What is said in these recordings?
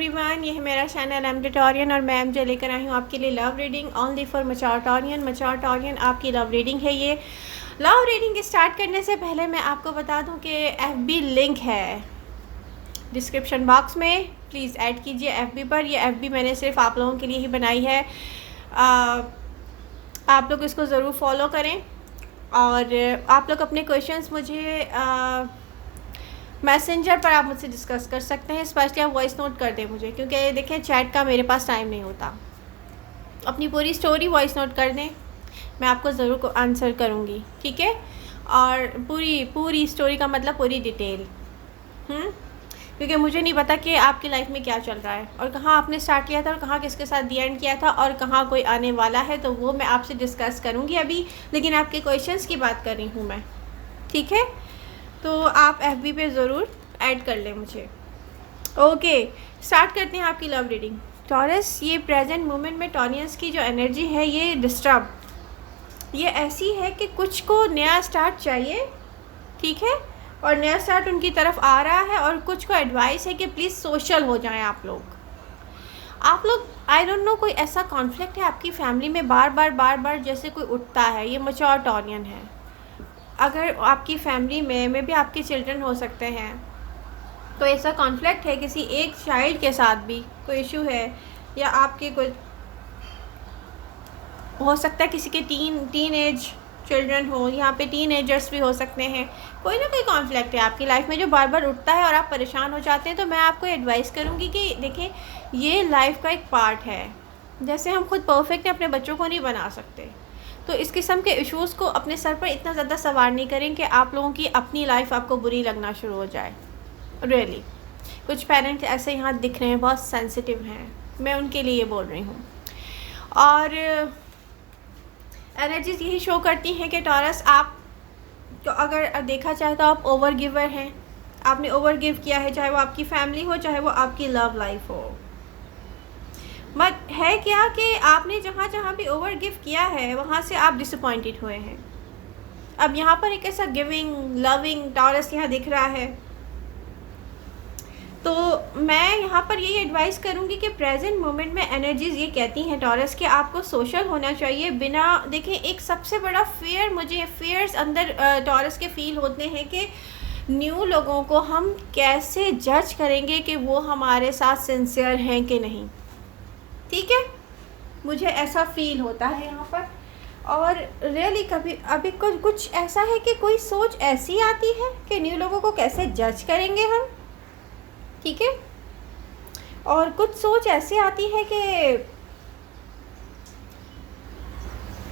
Everyone, ये है मेरा चैनल एम टॉरियन और मैं जो लेकर आई हूँ आपके लिए love reading only for mature Taurean. Mature Taurean आपकी लव रीडिंग है। ये लव रीडिंग स्टार्ट करने से पहले मैं आपको बता दूँ कि एफबी लिंक है डिस्क्रिप्शन बॉक्स में, प्लीज़ ऐड कीजिए एफबी पर। ये एफबी मैंने सिर्फ आप लोगों के लिए ही बनाई है। आप लोग इसको ज़रूर फॉलो करें और आप लोग अपने क्वेश्चंस मुझे मैसेंजर पर आप मुझसे डिस्कस कर सकते हैं। स्पेशली आप वॉइस नोट कर दें मुझे, क्योंकि देखें चैट का मेरे पास टाइम नहीं होता। अपनी पूरी स्टोरी वॉइस नोट कर दें, मैं आपको ज़रूर आंसर करूँगी, ठीक है। और पूरी स्टोरी का मतलब पूरी डिटेल, क्योंकि मुझे नहीं पता कि आपकी लाइफ में क्या चल रहा है और कहाँ आपने स्टार्ट किया था और कहाँ किसके साथ दी एंड किया था और कहाँ कोई आने वाला है, तो वो मैं आपसे डिस्कस करूँगी अभी। लेकिन आपके क्वेश्चंस की बात कर रही हूँ मैं, ठीक है। तो आप एफबी पे ज़रूर ऐड कर लें मुझे। ओके, स्टार्ट करते हैं आपकी लव रीडिंग। टॉरस, ये प्रेजेंट मोमेंट में टॉरियंस की जो एनर्जी है ये डिस्टर्ब, ये ऐसी है कि कुछ को नया स्टार्ट चाहिए, ठीक है, और नया स्टार्ट उनकी तरफ आ रहा है। और कुछ को एडवाइस है कि प्लीज़ सोशल हो जाएं आप लोग। आई डोंट नो, कोई ऐसा कॉन्फ्लिक्ट है आपकी फैमिली में बार बार जैसे कोई उठता है। ये मैच्योर टॉरियन है। अगर आपकी फैमिली में भी आपके चिल्ड्रन हो सकते हैं, तो ऐसा कॉन्फ्लिक्ट है किसी एक चाइल्ड के साथ भी कोई इशू है, या आपके कोई हो सकता है किसी के टीन एज चिल्ड्रन हो, यहाँ पे टीन एजर्स भी हो सकते हैं। कोई ना कोई कॉन्फ्लिक्ट है आपकी लाइफ में जो बार बार उठता है और आप परेशान हो जाते हैं। तो मैं आपको एडवाइस करूँगी कि देखें, ये लाइफ का एक पार्ट है। जैसे हम खुद परफेक्ट अपने बच्चों को नहीं बना सकते, तो इस किस्म के इश्यूज़ को अपने सर पर इतना ज़्यादा सवार नहीं करें कि आप लोगों की अपनी लाइफ आपको बुरी लगना शुरू हो जाए। रियली कुछ पेरेंट्स ऐसे यहाँ दिख रहे हैं, बहुत सेंसिटिव हैं, मैं उनके लिए ये बोल रही हूँ। और एनर्जीज यही शो करती हैं कि टॉरस, आप तो अगर देखा जाए तो आप ओवर गिवर हैं। आपने ओवर गिव किया है, चाहे वो आपकी फैमिली हो, चाहे वो आपकी लव लाइफ हो। बट है क्या कि आपने जहाँ जहाँ भी ओवर गिव किया है वहाँ से आप डिसअपॉइंटेड हुए हैं। अब यहाँ पर एक ऐसा गिविंग लविंग टॉरस यहाँ दिख रहा है। तो मैं यहाँ पर यही एडवाइस करूँगी कि प्रेजेंट मोमेंट में एनर्जीज़ ये कहती हैं टॉरस कि आपको सोशल होना चाहिए। बिना देखें, एक सबसे बड़ा मुझे फेयर्स अंदर टॉरस के फील होते हैं कि न्यू लोगों को हम कैसे जज करेंगे कि वो हमारे साथ सिंसियर हैं कि नहीं, ठीक है। मुझे ऐसा फील होता है यहाँ पर। और रियली कभी अभी कुछ ऐसा है कि कोई सोच ऐसी आती है कि न्यू लोगों को कैसे जज करेंगे हम, ठीक है। और कुछ सोच ऐसी आती है कि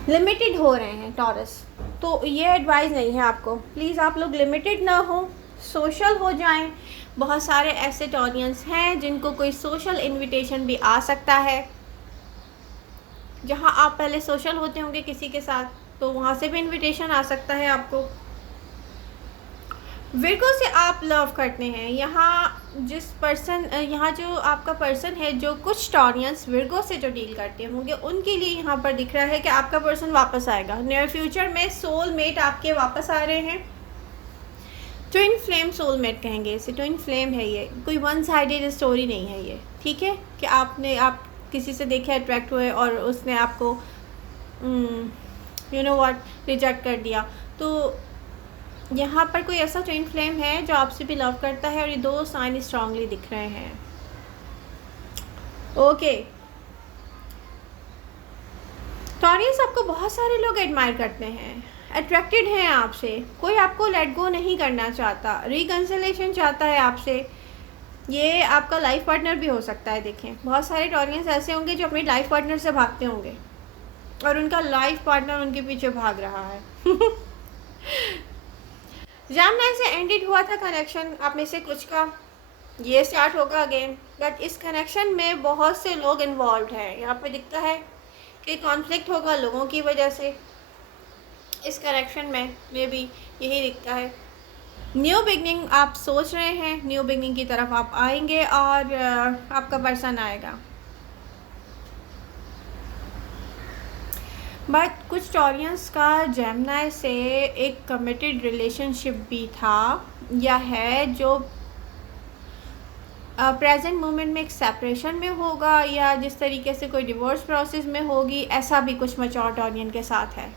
लिमिटेड हो रहे हैं टॉरस, तो ये एडवाइस नहीं है आपको। प्लीज़ आप लोग लिमिटेड ना हो, सोशल हो जाएं। बहुत सारे ऐसे टॉरियंस हैं जिनको कोई सोशल इनविटेशन भी आ सकता है। जहां आप पहले सोशल होते होंगे किसी के साथ, तो वहां से भी इनविटेशन आ सकता है आपको। विर्गो से आप लव करते हैं। यहाँ जो आपका पर्सन है, जो कुछ टॉरियंस विर्गो से जो डील करते होंगे उनके लिए यहाँ पर दिख रहा है कि आपका पर्सन वापस आएगा नियर फ्यूचर में। सोलमेट आपके वापस आ रहे हैं। ट्विन फ्लेम सोलमेट कहेंगे इसे, ट्विन फ्लेम है ये, कोई वन साइडेड स्टोरी नहीं है ये, ठीक है। कि आप किसी से देखे, अट्रैक्ट हुए और उसने आपको यू नो व्हाट रिजेक्ट कर दिया। तो यहाँ पर कोई ऐसा ट्विन फ्लेम है जो आपसे भी लव करता है और ये दो साइन स्ट्रांगली दिख रहे हैं। ओके टॉरियंस, आपको बहुत सारे लोग एडमायर करते हैं, अट्रैक्टेड हैं आपसे। कोई आपको लेट गो नहीं करना चाहता, रिकंसिलेशन चाहता है आपसे। ये आपका लाइफ पार्टनर भी हो सकता है। देखें, बहुत सारे टॉरियंस ऐसे होंगे जो अपने लाइफ पार्टनर से भागते होंगे और उनका लाइफ पार्टनर उनके पीछे भाग रहा है। जेमिनी से एंडेड हुआ था कनेक्शन आप में से कुछ का, ये स्टार्ट होगा अगेन। बट इस कनेक्शन में बहुत से लोग इन्वॉल्व हैं। यहाँ पे दिखता है कि कॉन्फ्लिक्ट होगा लोगों की वजह से इस कनेक्शन में भी यही दिखता है। न्यू बिगनिंग आप सोच रहे हैं, न्यू बिगनिंग की तरफ आप आएंगे और आपका पर्सन आएगा। बट कुछ टॉरियंस का जेमिनी से एक कमिटेड रिलेशनशिप भी था या है, जो प्रेजेंट मोमेंट में एक सेपरेशन में होगा, या जिस तरीके से कोई डिवोर्स प्रोसेस में होगी, ऐसा भी कुछ मैच्योर टॉरियन के साथ है।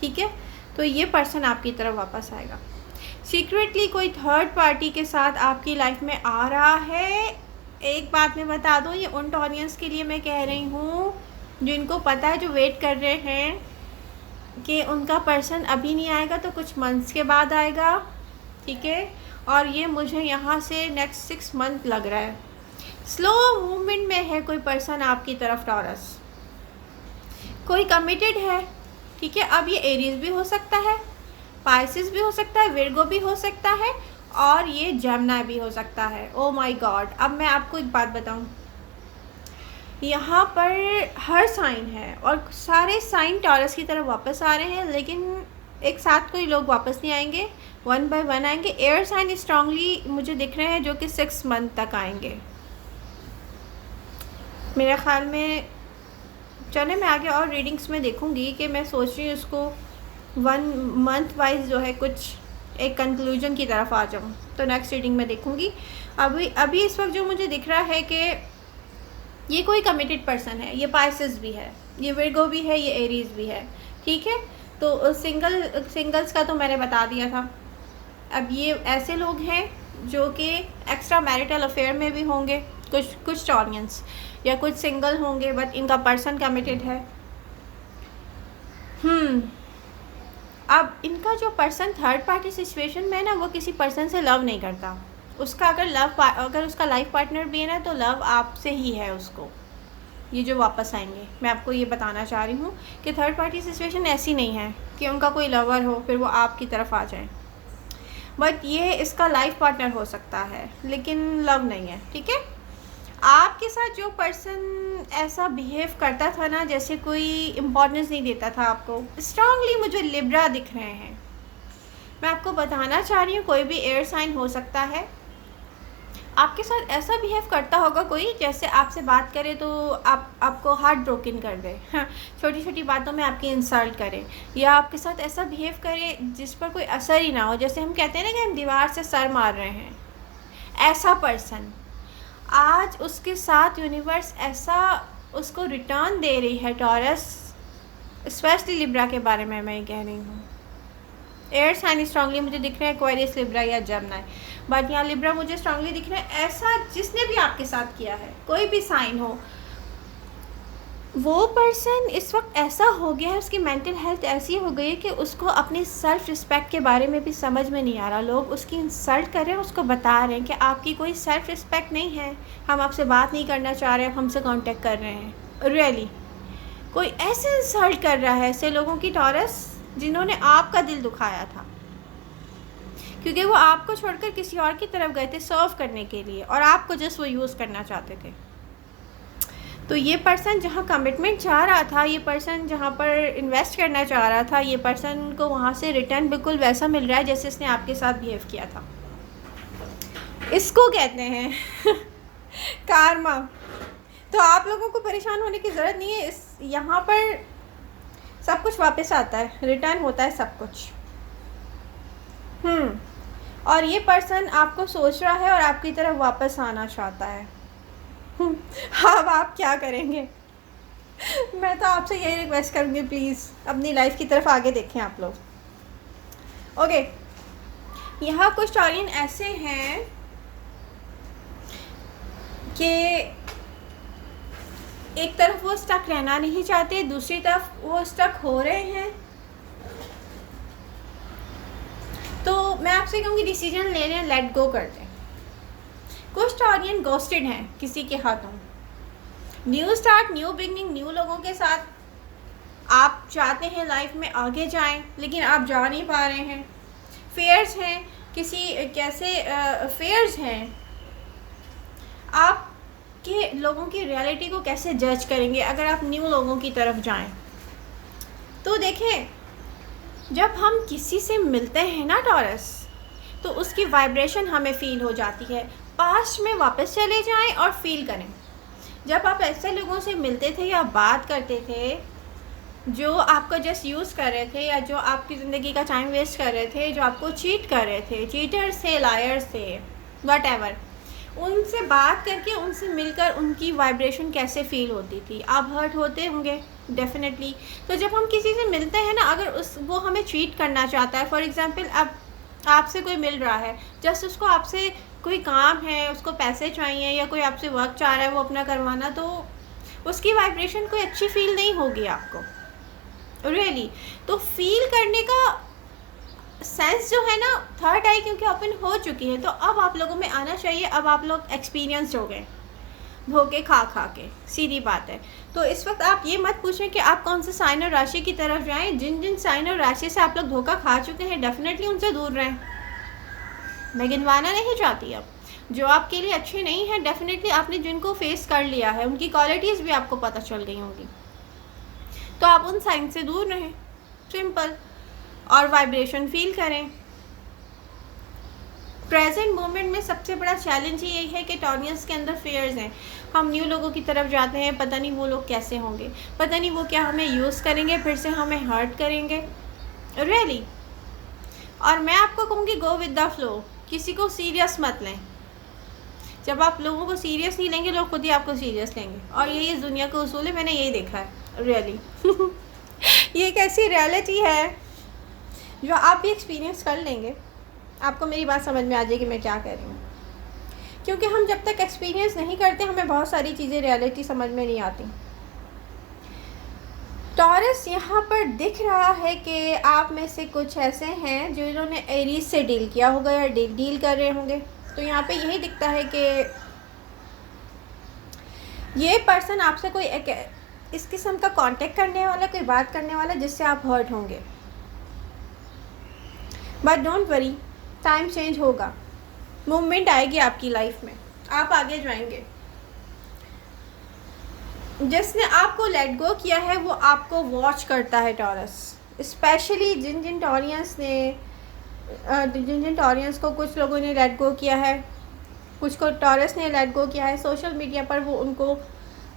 ठीक है, तो ये पर्सन आपकी तरफ वापस आएगा। सीक्रेटली कोई थर्ड पार्टी के साथ आपकी लाइफ में आ रहा है। एक बात मैं बता दूँ, ये उन टॉरियंस के लिए मैं कह रही हूँ जिनको पता है, जो वेट कर रहे हैं कि उनका पर्सन अभी नहीं आएगा तो कुछ मंथ्स के बाद आएगा। ठीक है, और ये मुझे यहाँ से नेक्स्ट 6 मंथ लग रहा है। स्लो मूवमेंट में है कोई पर्सन आपकी तरफ टॉरस, कोई कमिटेड है। ठीक है, अब ये एरीज भी हो सकता है, पाइसिस भी हो सकता है, विर्गो भी हो सकता है, और ये जेमिनी भी हो सकता है। ओ माय गॉड, अब मैं आपको एक बात बताऊं, यहाँ पर हर साइन है और सारे साइन टॉरस की तरफ वापस आ रहे हैं, लेकिन एक साथ कोई लोग वापस नहीं आएंगे, 1 बाय 1 आएंगे। एयर साइन स्ट्रांगली मुझे दिख रहे हैं जो कि 6 मंथ तक आएंगे मेरे ख्याल में। चले, मैं आगे और रीडिंग्स में देखूंगी कि मैं सोच रही हूँ उसको 1 मंथ वाइज जो है कुछ एक कंक्लूजन की तरफ आ जाऊँ, तो नेक्स्ट रीडिंग में देखूंगी। अभी इस वक्त जो मुझे दिख रहा है कि ये कोई कमिटेड पर्सन है, ये पाइसेस भी है, ये विर्गो भी है, ये एरीज भी है। ठीक है, तो सिंगल्स का तो मैंने बता दिया था। अब ये ऐसे लोग हैं जो कि एक्स्ट्रा मैरिटल अफेयर में भी होंगे, कुछ टॉरियंस, या कुछ सिंगल होंगे बट इनका पर्सन कमिटेड है। अब इनका जो पर्सन थर्ड पार्टी सिचुएशन में है ना, वो किसी पर्सन से लव नहीं करता। उसका अगर उसका लाइफ पार्टनर भी है ना, तो लव आपसे ही है उसको। ये जो वापस आएंगे, मैं आपको ये बताना चाह रही हूँ कि थर्ड पार्टी सिचुएशन ऐसी नहीं है कि उनका कोई लवर हो फिर वो आपकी तरफ आ जाए, बट ये इसका लाइफ पार्टनर हो सकता है लेकिन लव नहीं है। ठीक है, आपके साथ जो पर्सन ऐसा बिहेव करता था ना, जैसे कोई इम्पोर्टेंस नहीं देता था आपको, स्ट्रांगली मुझे लिब्रा दिख रहे हैं। मैं आपको बताना चाह रही हूँ, कोई भी एयर साइन हो सकता है, आपके साथ ऐसा बिहेव करता होगा कोई, जैसे आपसे बात करे तो आपको हार्ट ब्रोकन कर दे, हाँ, छोटी छोटी बातों में आपकी इंसल्ट करे, या आपके साथ ऐसा बिहेव करे जिस पर कोई असर ही ना हो। जैसे हम कहते हैं ना कि हम दीवार से सर मार रहे हैं, ऐसा पर्सन आज उसके साथ यूनिवर्स ऐसा उसको रिटर्न दे रही है। टॉरस, स्पेशली लिब्रा के बारे में मैं कह रही हूँ। एयर साइन स्ट्रांगली मुझे दिख रहे हैं, एक्वेरियस, लिब्रा या जेमिनी, बट यहाँ लिब्रा मुझे स्ट्रांगली दिख रहा है। ऐसा जिसने भी आपके साथ किया है, कोई भी साइन हो, वो पर्सन इस वक्त ऐसा हो गया है, उसकी मेंटल हेल्थ ऐसी हो गई है कि उसको अपनी सेल्फ रिस्पेक्ट के बारे में भी समझ में नहीं आ रहा। लोग उसकी इंसल्ट कर रहे हैं, उसको बता रहे हैं कि आपकी कोई सेल्फ रिस्पेक्ट नहीं है, हम आपसे बात नहीं करना चाह रहे, आप हमसे कांटेक्ट कर रहे हैं। रियली कोई ऐसे इंसल्ट कर रहा है ऐसे लोगों की, टॉरस, जिन्होंने आपका दिल दुखाया था, क्योंकि वो आपको छोड़कर किसी और की तरफ गए थे सर्व करने के लिए, और आपको जस्ट वो यूज़ करना चाहते थे। तो ये पर्सन जहाँ कमिटमेंट चाह रहा था, ये पर्सन जहाँ पर इन्वेस्ट करना चाह रहा था, ये पर्सन को वहाँ से रिटर्न बिल्कुल वैसा मिल रहा है जैसे इसने आपके साथ बिहेव किया था। इसको कहते हैं कार्मा। तो आप लोगों को परेशान होने की ज़रूरत नहीं है, इस यहाँ पर सब कुछ वापस आता है, रिटर्न होता है सब कुछ। और ये पर्सन आपको सोच रहा है और आपकी तरफ वापस आना चाहता है। अब आप क्या करेंगे? मैं तो आपसे यही रिक्वेस्ट करूँगी, प्लीज़ अपनी लाइफ की तरफ आगे देखें आप लोग। ओके, यहाँ कुछ टॉरियन ऐसे हैं कि एक तरफ वो स्टक रहना नहीं चाहते, दूसरी तरफ वो स्टक हो रहे हैं। तो मैं आपसे कहूँगी डिसीजन ले लें, लेट गो कर दें। कुछ टॉरियन गोस्टेड हैं किसी के हाथों। New start, new beginning, new लोगों के साथ आप चाहते हैं लाइफ में आगे जाएं, लेकिन आप जा नहीं पा रहे हैं। फेयर्स हैं, किसी कैसे फेयर्स हैं, आप के लोगों की रियलिटी को कैसे जज करेंगे अगर आप न्यू लोगों की तरफ जाएं? तो देखें, जब हम किसी से मिलते हैं ना टॉरस, तो उसकी वाइब्रेशन हमें फील हो जाती है। पास्ट में वापस चले जाएं और फील करें, जब आप ऐसे लोगों से मिलते थे या बात करते थे जो आपको जस्ट यूज़ कर रहे थे, या जो आपकी ज़िंदगी का टाइम वेस्ट कर रहे थे, जो आपको चीट कर रहे थे, चीटर्स थे, लायर्स थे, वट एवर, उनसे बात करके, उनसे मिलकर उनकी वाइब्रेशन कैसे फ़ील होती थी। आप हर्ट होते होंगे डेफ़िनेटली। तो जब हम किसी से मिलते हैं ना, अगर वो हमें चीट करना चाहता है, फॉर एग्ज़ाम्पल अब आपसे कोई मिल रहा है, जस्ट उसको आपसे कोई काम है, उसको पैसे चाहिए या कोई आपसे वर्क चाह रहा है वो अपना करवाना, तो उसकी वाइब्रेशन कोई अच्छी फ़ील नहीं होगी आपको, रियली। तो फ़ील करने का सेंस जो है ना, थर्ड आई क्योंकि ओपन हो चुकी है, तो अब आप लोगों में आना चाहिए। अब आप लोग एक्सपीरियंस हो गए धोखे खा खा के, सीधी बात है। तो इस वक्त आप ये मत पूछें कि आप कौन से साइन और राशि की तरफ जाएं। जिन जिन साइन और राशि से आप लोग धोखा खा चुके हैं, डेफिनेटली उनसे दूर रहें। मैं गिनवाना नहीं चाहती। अब जो आपके लिए अच्छे नहीं हैं, डेफिनेटली आपने जिनको फेस कर लिया है उनकी क्वालिटीज़ भी आपको पता चल गई होंगी, तो आप उन साइन से दूर रहें, सिंपल। और वाइब्रेशन फील करें। प्रेजेंट मोमेंट में सबसे बड़ा चैलेंज यही है कि टॉरियंस के अंदर फेयर्स हैं। हम न्यू लोगों की तरफ जाते हैं, पता नहीं वो लोग कैसे होंगे, पता नहीं वो क्या हमें यूज़ करेंगे, फिर से हमें हर्ट करेंगे, रियली। और मैं आपको कहूँगी गो विद द फ्लो, किसी को सीरियस मत लें। जब आप लोगों को सीरियस नहीं लेंगे, लोग खुद ही आपको सीरियस लेंगे, और यही इस दुनिया का उसूल है, मैंने यही देखा है, रियली। ये एक ऐसी रियलिटी है जो आप भी एक्सपीरियंस कर लेंगे, आपको मेरी बात समझ में आ जाएगी मैं क्या कह रही हूँ। क्योंकि हम जब तक एक्सपीरियंस नहीं करते, हमें बहुत सारी चीज़ें रियलिटी समझ में नहीं आती। टॉरस यहाँ पर दिख रहा है कि आप में से कुछ ऐसे हैं जिन्होंने एरीज से डील किया होगा या डील कर रहे होंगे। तो यहाँ पे यही दिखता है कि ये पर्सन आपसे कोई इस किस्म का कांटेक्ट करने वाला, कोई बात करने वाला जिससे आप हर्ट होंगे। But don't worry, time change होगा, मूवमेंट आएगी आपकी लाइफ में, आप आगे जाएंगे। जिसने आपको लेट गो किया है वो आपको वॉच करता है टॉरस। स्पेशली जिन जिन टॉरियंस को कुछ लोगों ने लेट गो किया है, कुछ को टॉरस ने लेट गो किया है, सोशल मीडिया पर वो उनको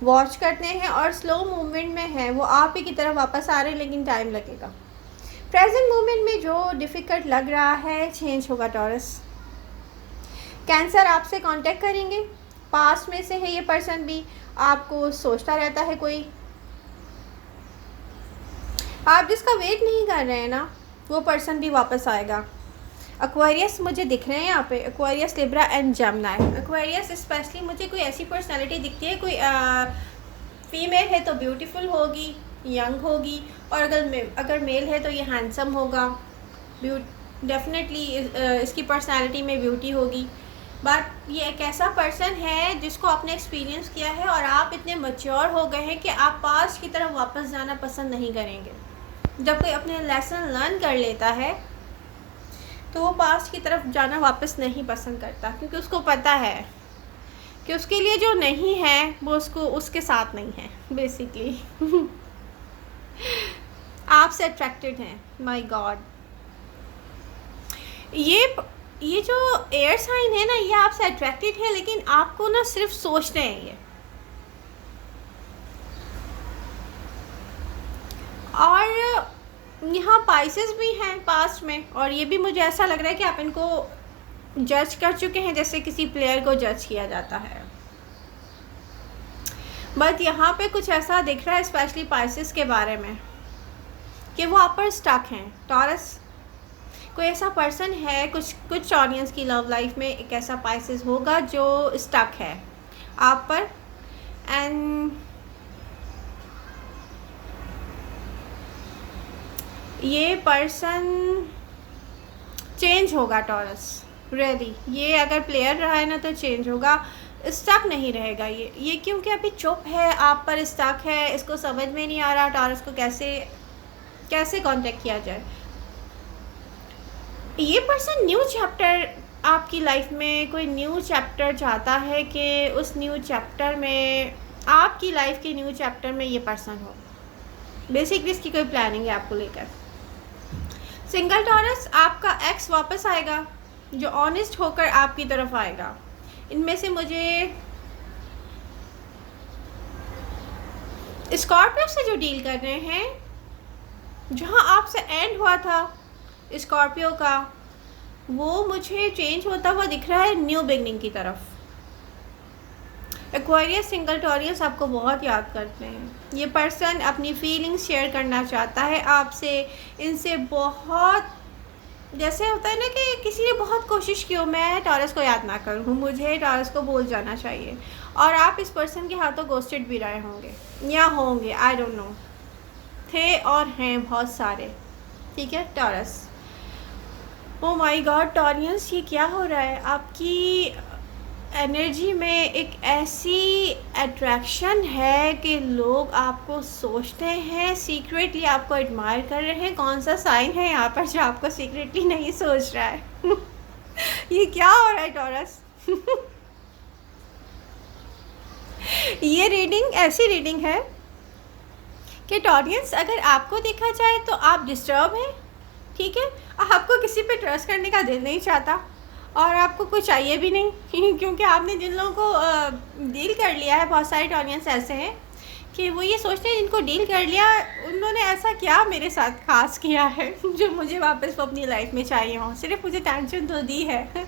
वॉच करते हैं और स्लो मूवमेंट में है, वो आप ही की तरफ वापस आ रहे हैं, लेकिन टाइम लगेगा। प्रेजेंट मोमेंट में जो डिफ़िकल्ट लग रहा है, चेंज होगा टॉरस। कैंसर आपसे कांटेक्ट करेंगे, पास्ट में से है ये पर्सन भी, आपको सोचता रहता है कोई, आप जिसका वेट नहीं कर रहे हैं ना, वो पर्सन भी वापस आएगा। एक्वेरियस मुझे दिख रहे हैं यहाँ पे, Aquarius, Libra and Gemini. Aquarius specially मुझे कोई ऐसी पर्सनालिटी दिखती है, कोई फीमेल है तो ब्यूटीफुल होगी, यंग होगी, और अगर मेल है तो ये हैंडसम होगा, डेफिनेटली इसकी पर्सनालिटी में ब्यूटी होगी। बट ये एक ऐसा पर्सन है जिसको आपने एक्सपीरियंस किया है और आप इतने मैच्योर हो गए हैं कि आप पास्ट की तरफ वापस जाना पसंद नहीं करेंगे। जब कोई अपने लेसन लर्न कर लेता है तो वो पास्ट की तरफ जाना वापस नहीं पसंद करता, क्योंकि उसको पता है कि उसके लिए जो नहीं है वो उसके साथ नहीं है, बेसिकली। आपसे अट्रैक्टेड हैं, माय गॉड। ये जो एयर साइन है ना, ये आपसे अट्रैक्टेड है, लेकिन आपको ना सिर्फ सोचते हैं ये। और यहाँ पाइसेस भी हैं पास्ट में, और ये भी मुझे ऐसा लग रहा है कि आप इनको जज कर चुके हैं जैसे किसी प्लेयर को जज किया जाता है। बट यहाँ पे कुछ ऐसा दिख रहा है, स्पेशली पाइसेस के बारे में, कि वो आप पर स्टक हैं। टॉरस कोई ऐसा पर्सन है, कुछ ऑडियंस की लव लाइफ में एक ऐसा पाइसेस होगा जो स्टक है आप पर, एंड ये पर्सन चेंज होगा टॉरस, रियली। ये अगर प्लेयर रहा है ना तो चेंज होगा, स्टक नहीं रहेगा ये क्योंकि अभी चुप है, आप पर स्टक है, इसको समझ में नहीं आ रहा टॉरस को कैसे कांटेक्ट किया जाए। ये पर्सन न्यू चैप्टर आपकी लाइफ में, कोई न्यू चैप्टर चाहता है कि उस न्यू चैप्टर में, आपकी लाइफ के न्यू चैप्टर में ये पर्सन हो। बेसिकली इसकी कोई प्लानिंग है आपको लेकर। सिंगल टॉरस, आपका एक्स वापस आएगा जो ऑनेस्ट होकर आपकी तरफ आएगा। इनमें से मुझे स्कॉर्पियो से जो डील कर रहे हैं, जहां आपसे एंड हुआ था स्कॉर्पियो का, वो मुझे चेंज होता हुआ दिख रहा है न्यू बिगनिंग की तरफ। एक्वेरियस सिंगल टॉरियस आपको बहुत याद करते हैं। ये पर्सन अपनी फीलिंग्स शेयर करना चाहता है आपसे, इनसे बहुत, जैसे होता है ना कि किसी ने बहुत कोशिश की हो मैं टॉरस को याद ना करूँ, मुझे टॉरस को भूल जाना चाहिए, और आप इस पर्सन के हाथों गोस्टेड भी रहे होंगे या होंगे, आई डोंट नो, थे और हैं बहुत सारे। ठीक है taurus. Oh my God Taureans, ये क्या हो रहा है? आपकी एनर्जी में एक ऐसी अट्रैक्शन है कि लोग आपको सोचते हैं, सीक्रेटली आपको एडमायर कर रहे हैं। कौन सा साइन है यहाँ पर जो आपको सीक्रेटली नहीं सोच रहा है? ये क्या हो रहा है टॉरस? ये रीडिंग ऐसी रीडिंग है कि टॉरियंस, अगर आपको देखा जाए तो आप डिस्टर्ब हैं। ठीक है, आपको किसी पे ट्रस्ट करने का दिल नहीं चाहता और आपको कुछ चाहिए भी नहीं क्योंकि आपने जिन लोगों को डील कर लिया है, बहुत सारे टॉरियंस ऐसे हैं कि वो ये सोचते हैं जिनको डील कर लिया उन्होंने ऐसा क्या मेरे साथ खास किया है जो मुझे वापस वो अपनी लाइफ में चाहिए हो, सिर्फ मुझे टेंशन तो दी है,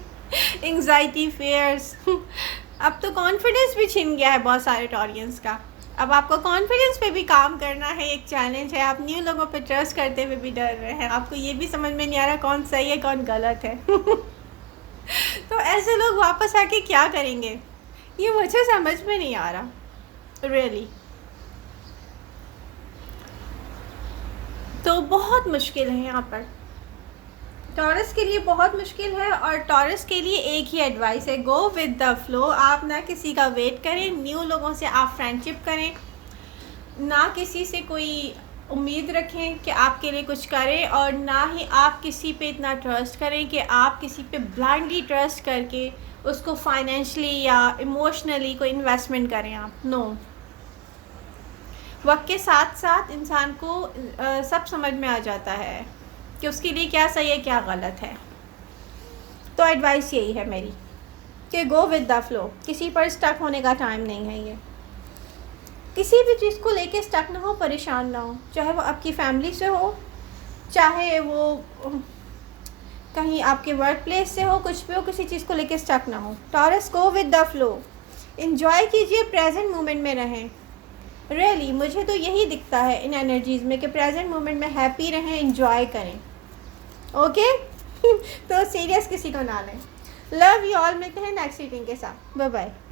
एंग्जाइटी, फेयर्स। अब तो कॉन्फिडेंस भी छिन गया है बहुत सारे टॉरियंस का। अब आपको कॉन्फिडेंस पे भी काम करना है, एक चैलेंज है। आप न्यू लोगों पे ट्रस्ट करते हुए भी डर रहे हैं, आपको ये भी समझ में नहीं आ रहा कौन सही है कौन गलत है। तो ऐसे लोग वापस आके क्या करेंगे ये मुझे समझ में नहीं आ रहा रियली। तो बहुत मुश्किल है यहाँ पर टॉरस के लिए, बहुत मुश्किल है। और टॉरस के लिए एक ही एडवाइस है, गो विद द फ्लो। आप ना किसी का वेट करें, न्यू लोगों से आप फ्रेंडशिप करें, ना किसी से कोई उम्मीद रखें कि आपके लिए कुछ करे, और ना ही आप किसी पे इतना ट्रस्ट करें कि आप किसी पे ब्लाइंडली ट्रस्ट करके उसको फाइनेंशियली या इमोशनली कोई इन्वेस्टमेंट करें आप। नो, वक्त के साथ साथ इंसान को सब समझ में आ जाता है कि उसके लिए क्या सही है क्या गलत है। तो एडवाइस यही है मेरी कि गो विद द फ्लो, किसी पर स्टक होने का टाइम नहीं है। ये किसी भी चीज़ को लेके स्टक ना हो, परेशान ना हो, चाहे वो आपकी फैमिली से हो, चाहे वो कहीं आपके वर्क प्लेस से हो, कुछ भी हो, किसी चीज़ को लेके स्टक ना हो। Taurus, go with the flow, enjoy कीजिए, प्रेजेंट मोमेंट में रहें। रियली मुझे तो यही दिखता है इन एनर्जीज़ में कि प्रेजेंट मोमेंट में हैप्पी रहें, इन्जॉय करें। ओके तो सीरियस किसी को ना लें। लव यू ऑल, मिलते हैं नेक्स्ट रीडिंग के साथ। Bye bye.